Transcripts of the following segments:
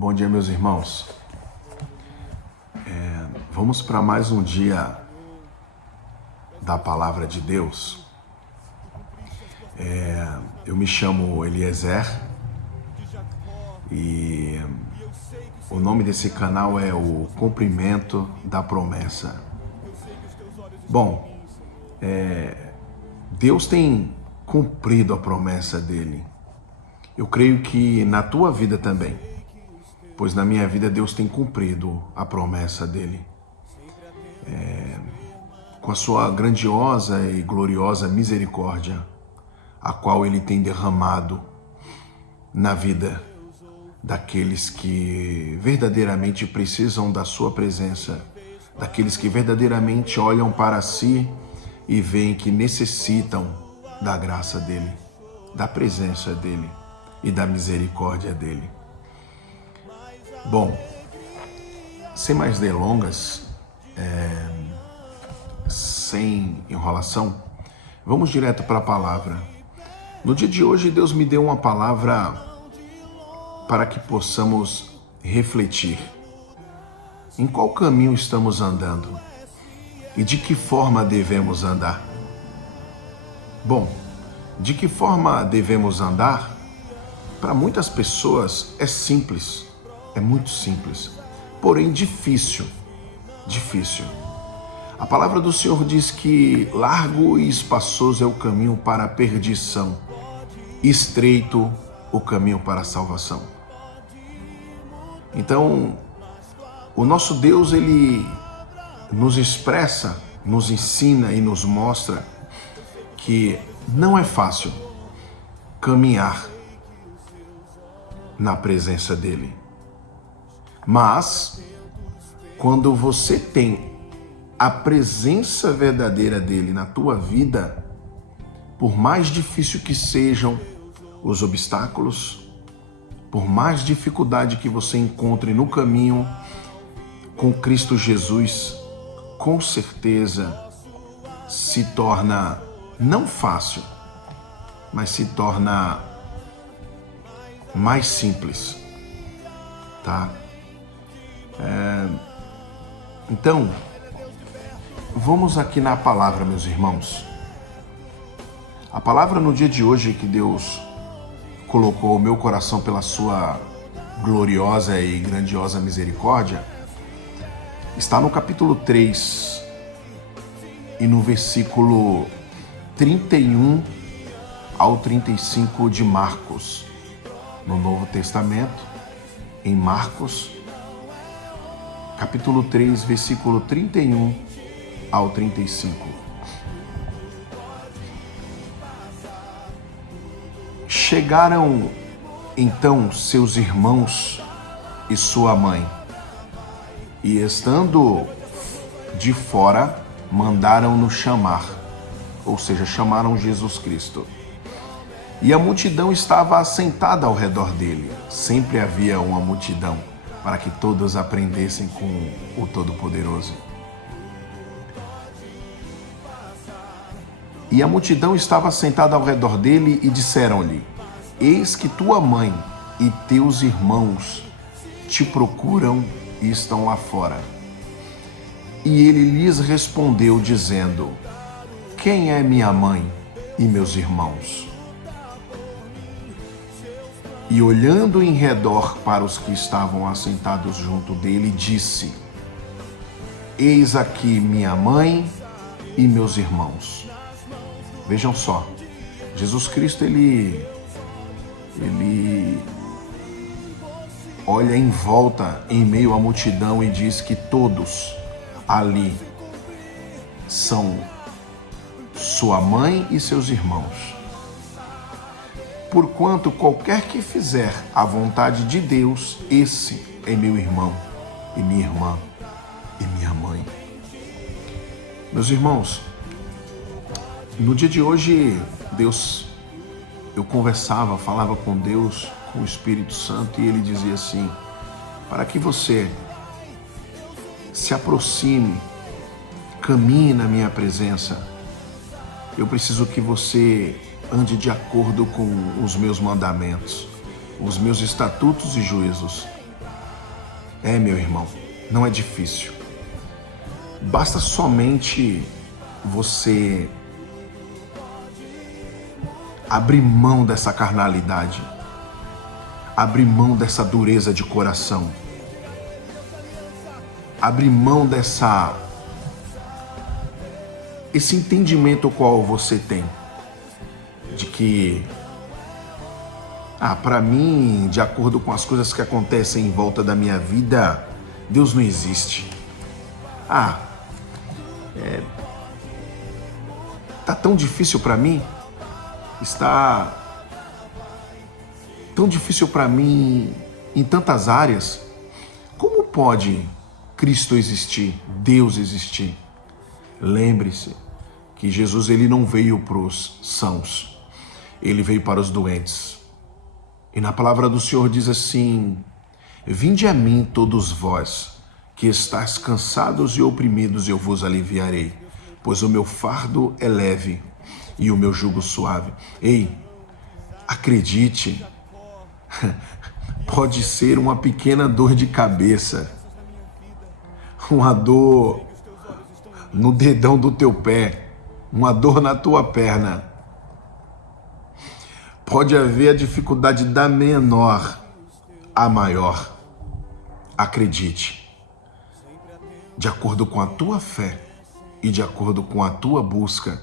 Bom dia, meus irmãos. Vamos para mais um dia da Palavra de Deus. Eu me chamo Eliezer e o nome desse canal é o Cumprimento da Promessa. Bom, Deus tem cumprido a promessa dele. Eu creio que na tua vida também, pois na minha vida Deus tem cumprido a promessa dele. Com a sua grandiosa e gloriosa misericórdia, a qual ele tem derramado na vida daqueles que verdadeiramente precisam da sua presença, daqueles que verdadeiramente olham para si e veem que necessitam da graça dele, da presença dele e da misericórdia dele. Bom, sem mais delongas, sem enrolação, vamos direto para a palavra. No dia de hoje, Deus me deu uma palavra para que possamos refletir. Em qual caminho estamos andando? E de que forma devemos andar? Bom, de que forma devemos andar? Para muitas pessoas é simples, é muito simples, porém difícil. A palavra do Senhor diz que largo e espaçoso é o caminho para a perdição, estreito o caminho para a salvação. Então, o nosso Deus, ele nos expressa, nos ensina e nos mostra que não é fácil caminhar na presença dele. Mas, quando você tem a presença verdadeira dele na tua vida, por mais difícil que sejam os obstáculos, por mais dificuldade que você encontre no caminho, com Cristo Jesus, com certeza se torna não fácil, mas se torna mais simples, tá? Então, vamos aqui na palavra, meus irmãos. A palavra no dia de hoje que Deus colocou o meu coração pela sua gloriosa e grandiosa misericórdia está no capítulo 3 e no versículo 31 ao 35 de Marcos, no Novo Testamento, em Marcos, capítulo 3, versículo 31 ao 35. Chegaram então seus irmãos e sua mãe, e estando de fora, mandaram-no chamar, ou seja, chamaram Jesus Cristo. E a multidão estava assentada ao redor dele. Sempre havia uma multidão para que todos aprendessem com o Todo-Poderoso. E a multidão estava sentada ao redor dele e disseram-lhe: Eis que tua mãe e teus irmãos te procuram e estão lá fora. E ele lhes respondeu, dizendo: Quem é minha mãe e meus irmãos? E olhando em redor para os que estavam assentados junto dele, disse: Eis aqui minha mãe e meus irmãos. Vejam só, Jesus Cristo, ele olha em volta, em meio à multidão, e diz que todos ali são sua mãe e seus irmãos. Porquanto qualquer que fizer a vontade de Deus, esse é meu irmão e minha irmã e minha mãe. Meus irmãos, no dia de hoje, eu falava com Deus, com o Espírito Santo, e ele dizia assim: para que você se aproxime, caminhe na minha presença, eu preciso que você ande de acordo com os meus mandamentos, os meus estatutos e juízos. Meu irmão, não é difícil. Basta somente você abrir mão dessa carnalidade, abrir mão dessa dureza de coração, abrir mão esse entendimento qual você tem de que para mim, de acordo com as coisas que acontecem em volta da minha vida, Deus não existe. Tá tão difícil para mim, está tão difícil para mim em tantas áreas. Como pode Cristo existir, Deus existir? Lembre-se que Jesus ele não veio para os sãos, ele veio para os doentes. E na palavra do Senhor diz assim: vinde a mim todos vós, que estáis cansados e oprimidos, eu vos aliviarei, pois o meu fardo é leve e o meu jugo suave. Ei, acredite, pode ser uma pequena dor de cabeça, uma dor no dedão do teu pé, uma dor na tua perna. Pode haver a dificuldade da menor à maior. Acredite, de acordo com a tua fé e de acordo com a tua busca,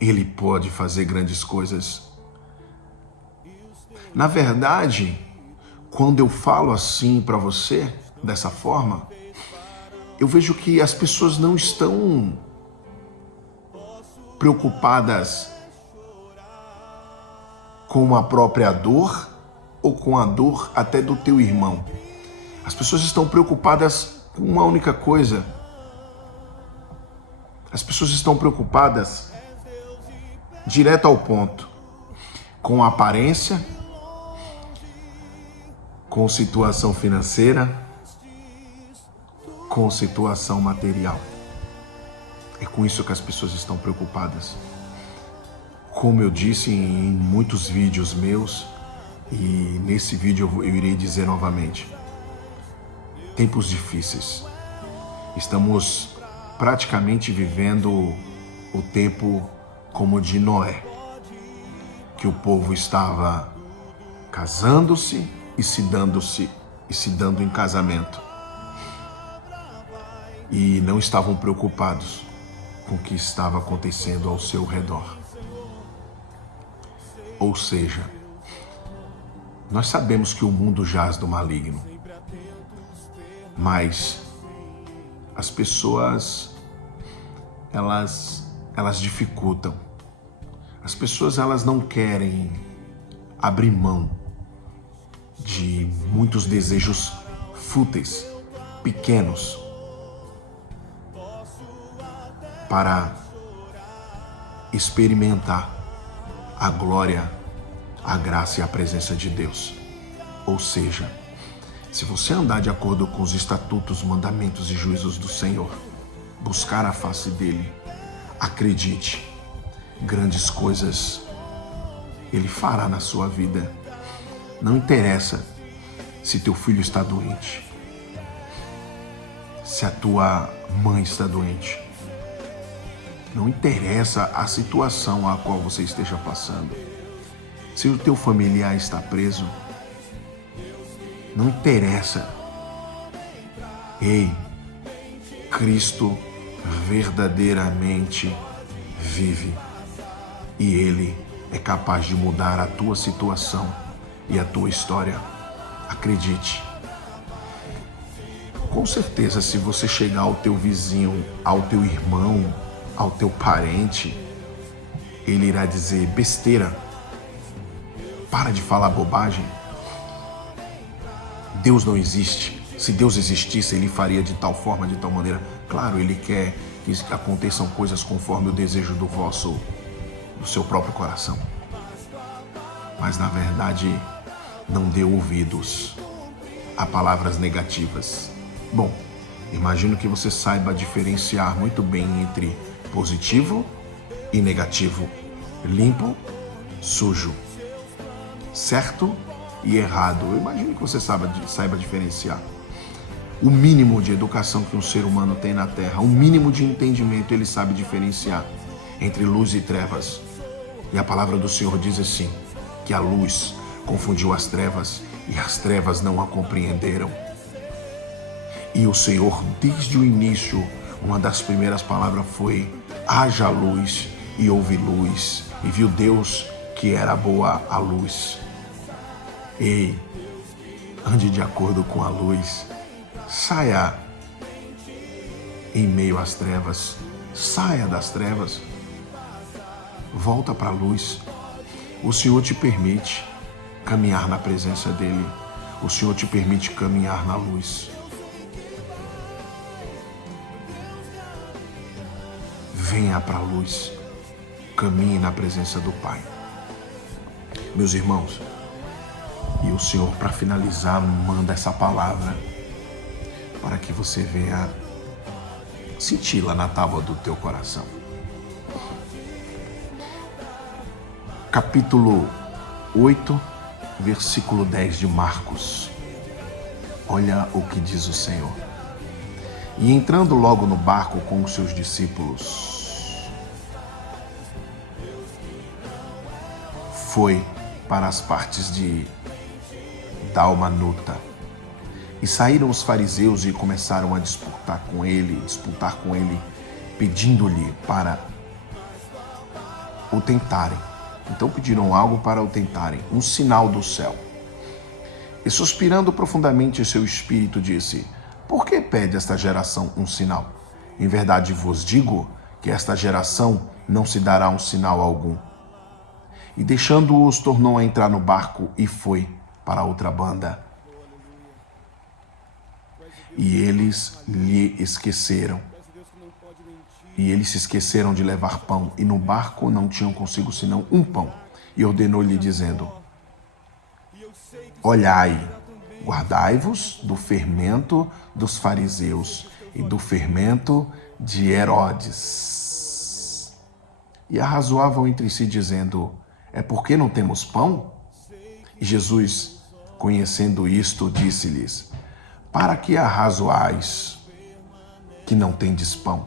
Ele pode fazer grandes coisas. Na verdade, quando eu falo assim para você, dessa forma, eu vejo que as pessoas não estão preocupadas com a própria dor ou com a dor até do teu irmão. As pessoas estão preocupadas com uma única coisa. As pessoas estão preocupadas, direto ao ponto, com a aparência, com situação financeira, com situação material. É com isso que as pessoas estão preocupadas. Como eu disse em muitos vídeos meus, e nesse vídeo eu irei dizer novamente, tempos difíceis. Estamos praticamente vivendo o tempo como de Noé, que o povo estava casando-se e se dando em casamento, e não estavam preocupados com o que estava acontecendo ao seu redor. Ou seja, nós sabemos que o mundo jaz do maligno, mas as pessoas, elas dificultam. As pessoas, elas não querem abrir mão de muitos desejos fúteis, pequenos, para experimentar a glória, a graça e a presença de Deus. Ou seja, se você andar de acordo com os estatutos, mandamentos e juízos do Senhor, buscar a face dele, acredite, grandes coisas Ele fará na sua vida. Não interessa se teu filho está doente, se a tua mãe está doente. Não interessa a situação a qual você esteja passando. Se o teu familiar está preso, não interessa. Ei, Cristo verdadeiramente vive e Ele é capaz de mudar a tua situação e a tua história. Acredite. Com certeza, se você chegar ao teu vizinho, ao teu irmão, ao teu parente, ele irá dizer: besteira, para de falar bobagem, Deus não existe. Se Deus existisse, Ele faria de tal forma, de tal maneira. Claro, Ele quer que aconteçam coisas conforme o desejo do seu próprio coração. Mas na verdade, não dê ouvidos a palavras negativas. Bom, imagino que você saiba diferenciar muito bem entre positivo e negativo, limpo, sujo, certo e errado. Eu imagino que você saiba diferenciar. o mínimo de educação que um ser humano tem na Terra, o mínimo de entendimento, ele sabe diferenciar entre luz e trevas. E a palavra do Senhor diz assim, que a luz confundiu as trevas e as trevas não a compreenderam. E o Senhor, desde o início, uma das primeiras palavras foi: haja luz, e houve luz, e viu Deus que era boa a luz. Ei, ande de acordo com a luz, saia em meio às trevas, saia das trevas, volta para a luz. O Senhor te permite caminhar na presença dEle, o Senhor te permite caminhar na luz. Venha para a luz, caminhe na presença do Pai. Meus irmãos, e o Senhor, para finalizar, manda essa palavra para que você venha senti-la na tábua do teu coração. Capítulo 8, versículo 10 de Marcos. Olha o que diz o Senhor. E entrando logo no barco com os seus discípulos, foi para as partes de Dalmanuta. E saíram os fariseus e começaram a disputar com ele, pedindo-lhe para o tentarem. Então pediram algo para o tentarem, um sinal do céu. E suspirando profundamente em seu espírito, disse: por que pede esta geração um sinal? Em verdade vos digo que esta geração não se dará um sinal algum. E deixando-os, tornou a entrar no barco e foi para outra banda. E eles se esqueceram de levar pão, e no barco não tinham consigo senão um pão. E ordenou-lhe, dizendo: olhai, guardai-vos do fermento dos fariseus e do fermento de Herodes. E arrazoavam entre si, dizendo: é porque não temos pão? E Jesus, conhecendo isto, disse-lhes: para que arrazoais que não tendes pão?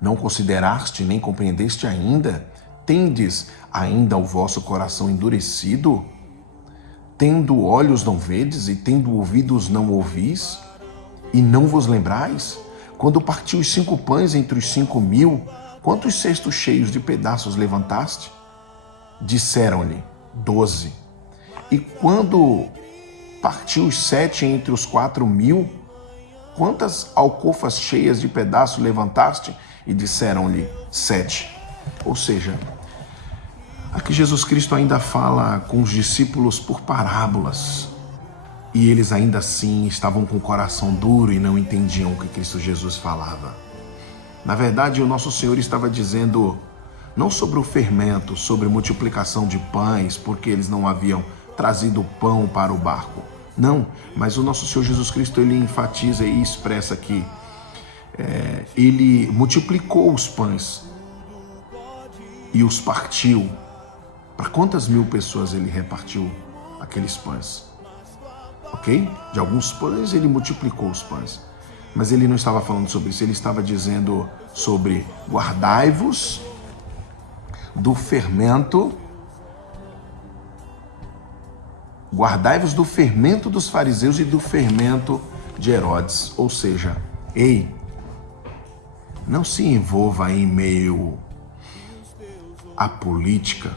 Não consideraste nem compreendeste ainda? Tendes ainda o vosso coração endurecido? Tendo olhos não vedes e tendo ouvidos não ouvis? E não vos lembrais? Quando partiu os 5 pães entre os 5.000, quantos cestos cheios de pedaços levantaste? Disseram-lhe: 12. E quando partiu os 7 entre os 4.000, quantas alcofas cheias de pedaços levantaste? E disseram-lhe: 7. Ou seja, aqui Jesus Cristo ainda fala com os discípulos por parábolas. E eles ainda assim estavam com o coração duro e não entendiam o que Cristo Jesus falava. Na verdade, o nosso Senhor estava dizendo não sobre o fermento, sobre multiplicação de pães, porque eles não haviam trazido pão para o barco. Não, mas o nosso Senhor Jesus Cristo, ele enfatiza e expressa que ele multiplicou os pães e os partiu. Para quantas 1.000 pessoas ele repartiu aqueles pães? Ok? De alguns pães ele multiplicou os pães. Mas ele não estava falando sobre isso, ele estava dizendo sobre guardai-vos do fermento. Guardai-vos do fermento dos fariseus e do fermento de Herodes. Ou seja, ei, não se envolva em meio à política,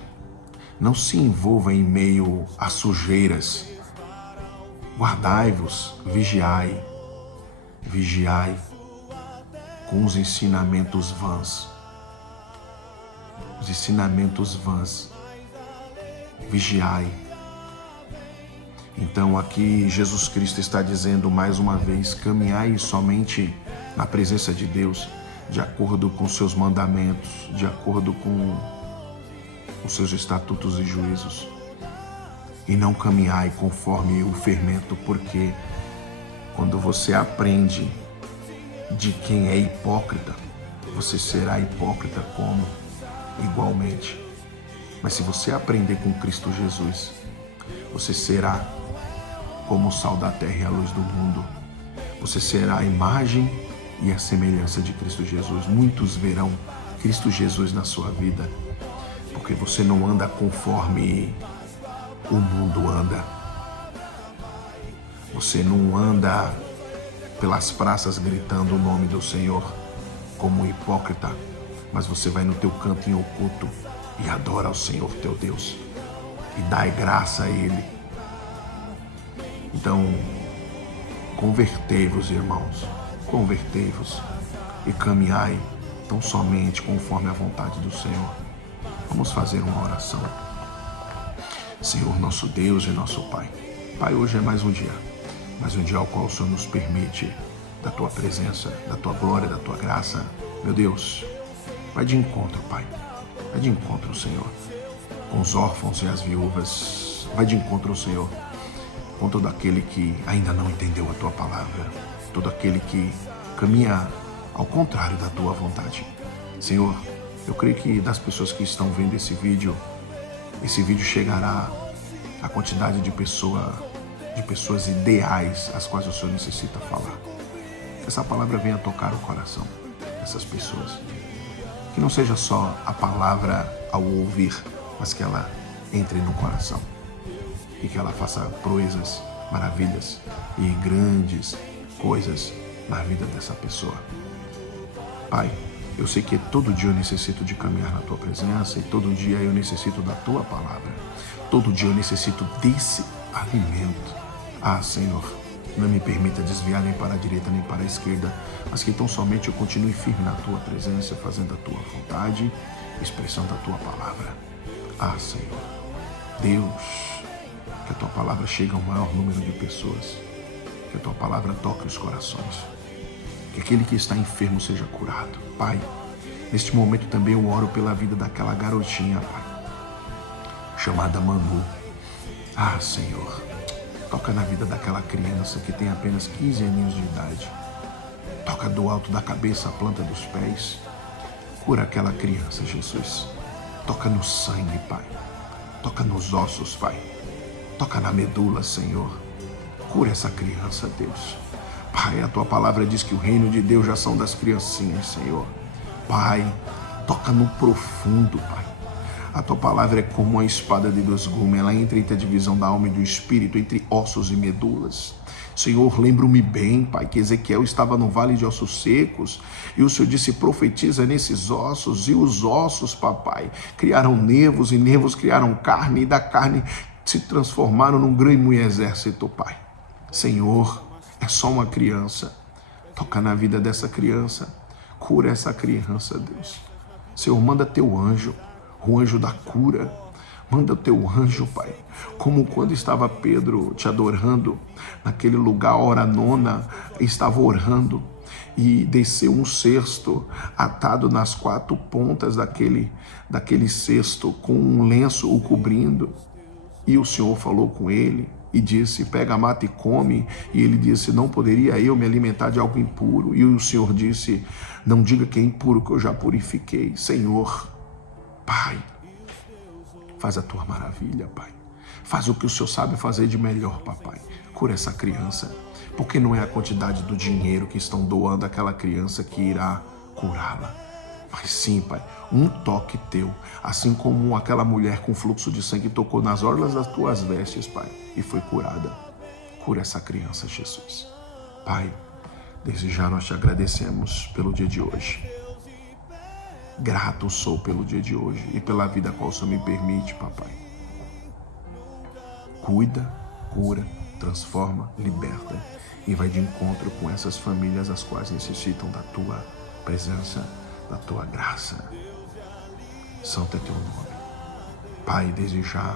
não se envolva em meio a sujeiras. Guardai-vos, vigiai com os ensinamentos vãs. Os ensinamentos vãs. Vigiai. Então aqui Jesus Cristo está dizendo mais uma vez: caminhai somente na presença de Deus, de acordo com seus mandamentos, de acordo com os seus estatutos e juízos. E não caminhai conforme o fermento, porque quando você aprende de quem é hipócrita, você será hipócrita como igualmente. Mas se você aprender com Cristo Jesus, você será como o sal da terra e a luz do mundo. você será a imagem e a semelhança de Cristo Jesus. Muitos verão Cristo Jesus na sua vida, porque você não anda conforme o mundo anda. Você não anda pelas praças gritando o nome do Senhor como um hipócrita, mas você vai no teu canto em oculto e adora ao Senhor teu Deus e dai graça a Ele. Então, convertei-vos, irmãos, convertei-vos e caminhai tão somente conforme a vontade do Senhor. Vamos fazer uma oração. Senhor, nosso Deus e nosso Pai. Pai, hoje é mais um dia ao qual o Senhor nos permite da Tua presença, da Tua glória, da Tua graça. Meu Deus, vai de encontro, Pai. Vai de encontro, Senhor, com os órfãos e as viúvas. Vai de encontro, Senhor, com todo aquele que ainda não entendeu a Tua palavra, todo aquele que caminha ao contrário da Tua vontade. Senhor, eu creio que das pessoas que estão vendo esse vídeo chegará à quantidade de pessoas ideais às quais o Senhor necessita falar. Essa palavra venha tocar o coração dessas pessoas. Que não seja só a palavra ao ouvir, mas que ela entre no coração. E que ela faça proezas, maravilhas e grandes coisas na vida dessa pessoa. Pai, eu sei que todo dia eu necessito de caminhar na Tua presença e todo dia eu necessito da Tua palavra. Todo dia eu necessito desse alimento. Senhor, não me permita desviar nem para a direita nem para a esquerda, mas que tão somente eu continue firme na Tua presença, fazendo a Tua vontade, expressando a Tua palavra. Senhor, Deus, que a Tua palavra chegue ao maior número de pessoas, que a Tua palavra toque os corações, que aquele que está enfermo seja curado. Pai, neste momento também eu oro pela vida daquela garotinha, Pai, chamada Manu. Senhor, toca na vida daquela criança que tem apenas 15 aninhos de idade. Toca do alto da cabeça à planta dos pés. Cura aquela criança, Jesus. Toca no sangue, Pai. Toca nos ossos, Pai. Toca na medula, Senhor. Cura essa criança, Deus. Pai, a Tua palavra diz que o reino de Deus já são das criancinhas, Senhor. Pai, toca no profundo, Pai. A Tua palavra é como uma espada de dois gumes, ela entra entre a divisão da alma e do espírito, entre ossos e medulas. Senhor, lembro-me bem, Pai, que Ezequiel estava no vale de ossos secos, e o Senhor disse, profetiza nesses ossos, e os ossos, papai, criaram nervos, e nervos criaram carne, e da carne se transformaram num grande exército, Pai. Senhor, é só uma criança, toca na vida dessa criança, cura essa criança, Deus. Senhor, manda Teu anjo, o anjo da cura, manda o Teu anjo, Pai, como quando estava Pedro te adorando, naquele lugar, hora nona, estava orando, e desceu um cesto atado nas 4 pontas daquele cesto, com um lenço o cobrindo, e o Senhor falou com ele, e disse, pega, mata e come, e ele disse, não poderia eu me alimentar de algo impuro, e o Senhor disse, não diga que é impuro, que eu já purifiquei. Senhor, Pai, faz a Tua maravilha, Pai. Faz o que o Senhor sabe fazer de melhor, papai. Cura essa criança, porque não é a quantidade do dinheiro que estão doando àquela criança que irá curá-la. Mas sim, Pai, um toque Teu, assim como aquela mulher com fluxo de sangue tocou nas orlas das Tuas vestes, Pai, e foi curada. Cura essa criança, Jesus. Pai, desde já nós Te agradecemos pelo dia de hoje. Grato sou pelo dia de hoje e pela vida a qual o Senhor me permite, papai. Cuida, cura, transforma, liberta e vai de encontro com essas famílias as quais necessitam da Tua presença, da Tua graça. Santo é Teu nome. Pai, desde já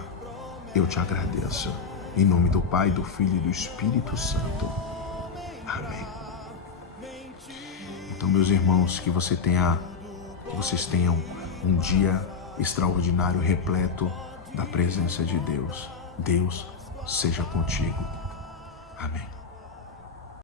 eu Te agradeço. Em nome do Pai, do Filho e do Espírito Santo. Amém. Então, meus irmãos, que vocês tenham um dia extraordinário, repleto da presença de Deus. Deus seja contigo. Amém.